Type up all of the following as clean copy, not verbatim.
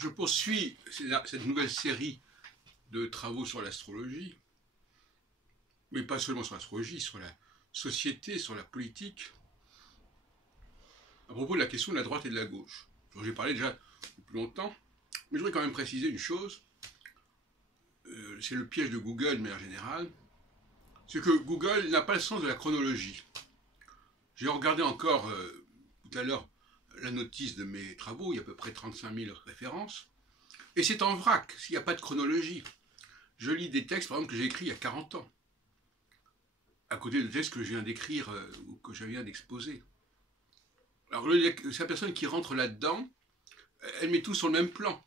Je poursuis cette nouvelle série de travaux sur l'astrologie, mais pas seulement sur l'astrologie, sur la société, sur la politique, à propos de la question de la droite et de la gauche. J'ai parlé déjà depuis longtemps, mais je voudrais quand même préciser une chose, c'est le piège de Google de manière générale, c'est que Google n'a pas le sens de la chronologie. J'ai regardé encore tout à l'heure la notice de mes travaux, il y a à peu près 35 000 références, et c'est en vrac, s'il n'y a pas de chronologie. Je lis des textes, par exemple, que j'ai écrits il y a 40 ans, à côté de textes que je viens d'écrire ou que je viens d'exposer. Alors, la personne qui rentre là-dedans, elle met tout sur le même plan.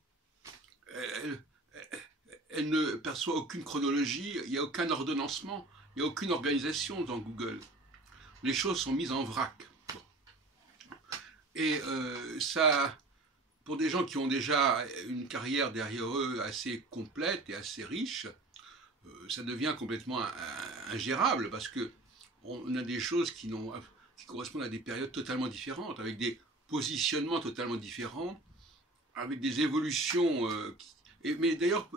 Elle ne perçoit aucune chronologie, il n'y a aucun ordonnancement, il n'y a aucune organisation dans Google. Les choses sont mises en vrac. Bon. Et ça, pour des gens qui ont déjà une carrière derrière eux assez complète et assez riche, ça devient complètement ingérable parce que on a des choses qui correspondent à des périodes totalement différentes, avec des positionnements totalement différents, avec des évolutions. Mais d'ailleurs,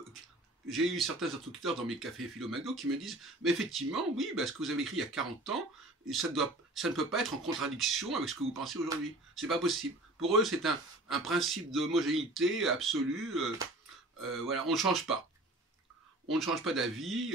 j'ai eu certains interlocuteurs dans mes cafés philo-McDo qui me disent « Mais effectivement, oui, ce que vous avez écrit il y a 40 ans, ça ne peut pas être en contradiction avec ce que vous pensez aujourd'hui. C'est pas possible. » Pour eux, c'est un principe d'homogénéité absolue. Voilà, on ne change pas. On ne change pas d'avis.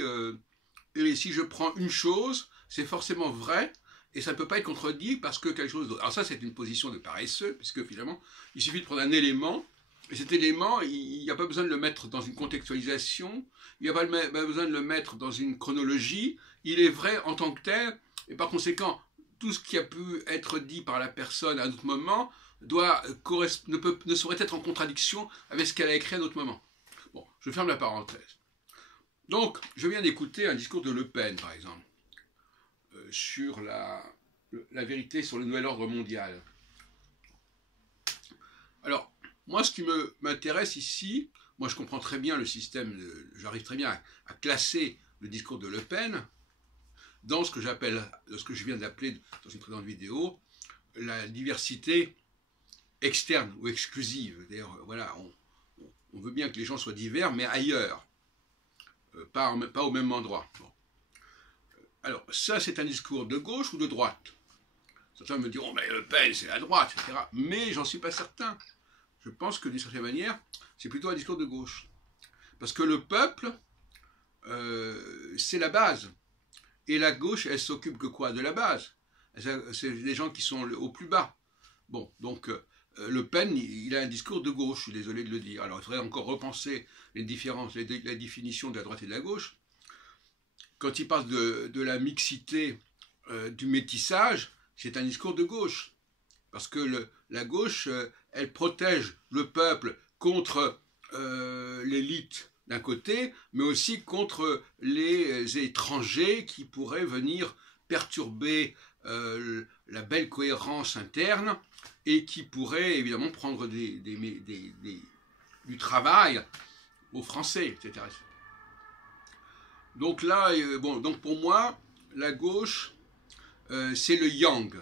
Et si je prends une chose, c'est forcément vrai, et ça ne peut pas être contredit parce que quelque chose d'autre. Alors ça, c'est une position de paresseux, puisque finalement, il suffit de prendre un élément, et cet élément, il n'y a pas besoin de le mettre dans une contextualisation, il n'y a pas besoin de le mettre dans une chronologie, il est vrai en tant que tel, et par conséquent, tout ce qui a pu être dit par la personne à un autre moment ne saurait être en contradiction avec ce qu'elle a écrit à un autre moment. Bon, je ferme la parenthèse. Donc, je viens d'écouter un discours de Le Pen, par exemple, sur la vérité sur le nouvel ordre mondial. Alors, moi, ce qui m'intéresse ici, moi je comprends très bien le système, j'arrive très bien à classer le discours de Le Pen dans ce que je viens d'appeler dans une précédente vidéo, la diversité externe ou exclusive. D'ailleurs, voilà, on veut bien que les gens soient divers, mais ailleurs, pas au même endroit. Bon. Alors, ça, c'est un discours de gauche ou de droite? Certains me diront, mais Le Pen, c'est la droite, etc. Mais j'en suis pas certain. Je pense que d'une certaine manière, c'est plutôt un discours de gauche. Parce que le peuple, c'est la base. Et la gauche, elle s'occupe que quoi? De la base. C'est les gens qui sont au plus bas. Bon, donc Le Pen, il a un discours de gauche, je suis désolé de le dire. Alors il faudrait encore repenser les différences, la définition de la droite et de la gauche. Quand il parle de la mixité, du métissage, c'est un discours de gauche. Parce que la gauche, elle protège le peuple contre l'élite d'un côté, mais aussi contre les étrangers qui pourraient venir perturber la belle cohérence interne et qui pourraient évidemment prendre du travail aux Français, etc. Donc là, donc pour moi, la gauche, c'est le yang.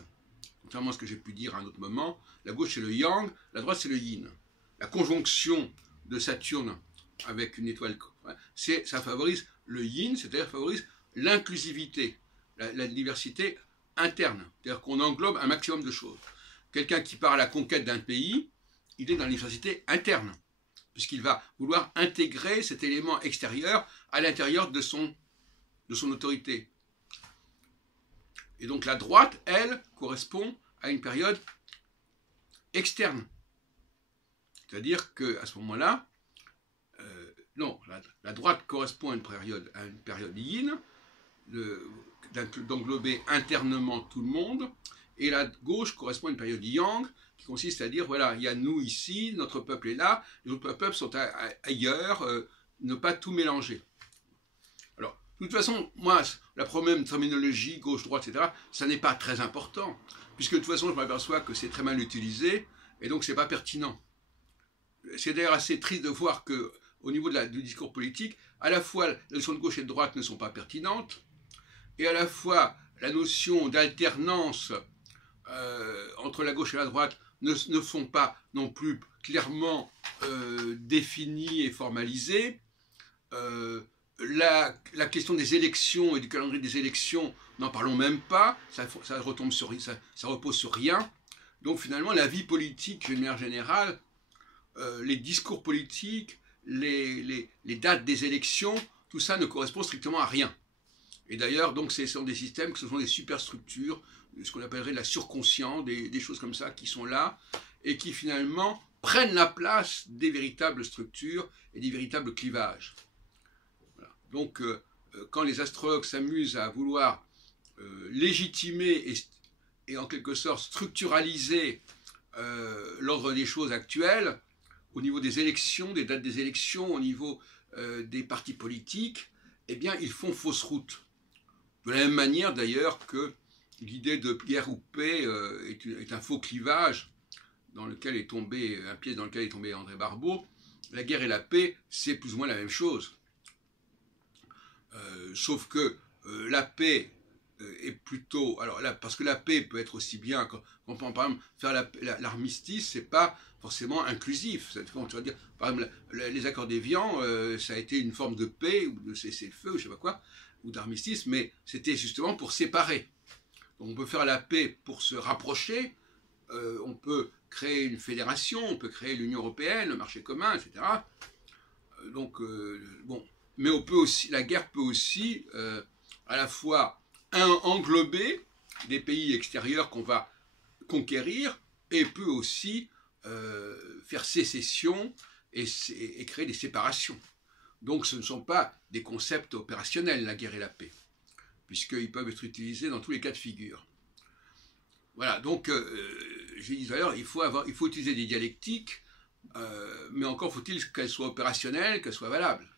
Contrairement à ce que j'ai pu dire à un autre moment, la gauche c'est le yang, la droite c'est le yin. La conjonction de Saturne avec une étoile, ça favorise le yin, c'est-à-dire favorise l'inclusivité, la diversité interne, c'est-à-dire qu'on englobe un maximum de choses. Quelqu'un qui part à la conquête d'un pays, il est dans la diversité interne, puisqu'il va vouloir intégrer cet élément extérieur à l'intérieur de son autorité. Et donc la droite, elle, correspond à une période externe. C'est-à-dire qu'à ce moment-là, non, la droite correspond à une période yin, d'englober internement tout le monde, et la gauche correspond à une période yang, qui consiste à dire, voilà, il y a nous ici, notre peuple est là, les autres peuples sont ailleurs, ne pas tout mélanger. Alors, de toute façon, moi, la même terminologie, gauche-droite, etc., ça n'est pas très important, puisque de toute façon, je m'aperçois que c'est très mal utilisé, et donc c'est pas pertinent. C'est d'ailleurs assez triste de voir que, au niveau du discours politique, à la fois la notion de gauche et de droite ne sont pas pertinentes, et à la fois la notion d'alternance entre la gauche et la droite ne font pas non plus clairement définie et formalisée. La question des élections et du calendrier des élections, n'en parlons même pas, ça repose sur rien. Donc finalement, la vie politique, d'une manière générale, les discours politiques, les dates des élections, tout ça ne correspond strictement à rien. Et d'ailleurs, donc, ce sont des systèmes, ce sont des superstructures, ce qu'on appellerait la surconscience, des choses comme ça qui sont là, et qui finalement prennent la place des véritables structures et des véritables clivages. Voilà. Donc, quand les astrologues s'amusent à vouloir légitimer et en quelque sorte structuraliser l'ordre des choses actuelles, au niveau des élections, des dates des élections, au niveau des partis politiques, eh bien, ils font fausse route. De la même manière, d'ailleurs, que l'idée de guerre ou paix est un faux clivage dans lequel est tombé, un piège dans lequel est tombé André Barbeau. La guerre et la paix, c'est plus ou moins la même chose. Sauf que la paix est plutôt... Alors là, parce que la paix peut être aussi bien, quand on peut par exemple faire l'armistice, c'est pas forcément inclusif. Quand tu vas dire, par exemple, les accords d'Évian, ça a été une forme de paix, ou de cessez-le-feu, ou je sais pas quoi, ou d'armistice, mais c'était justement pour séparer. Donc on peut faire la paix pour se rapprocher, on peut créer une fédération, on peut créer l'Union européenne, le marché commun, etc. Donc, bon, mais on peut aussi, la guerre peut aussi à la fois englober des pays extérieurs qu'on va conquérir et peut aussi faire sécession et créer des séparations. Donc ce ne sont pas des concepts opérationnels, la guerre et la paix, puisqu'ils peuvent être utilisés dans tous les cas de figure. Voilà, donc j'ai dit d'ailleurs, il faut utiliser des dialectiques, mais encore faut-il qu'elles soient opérationnelles, qu'elles soient valables.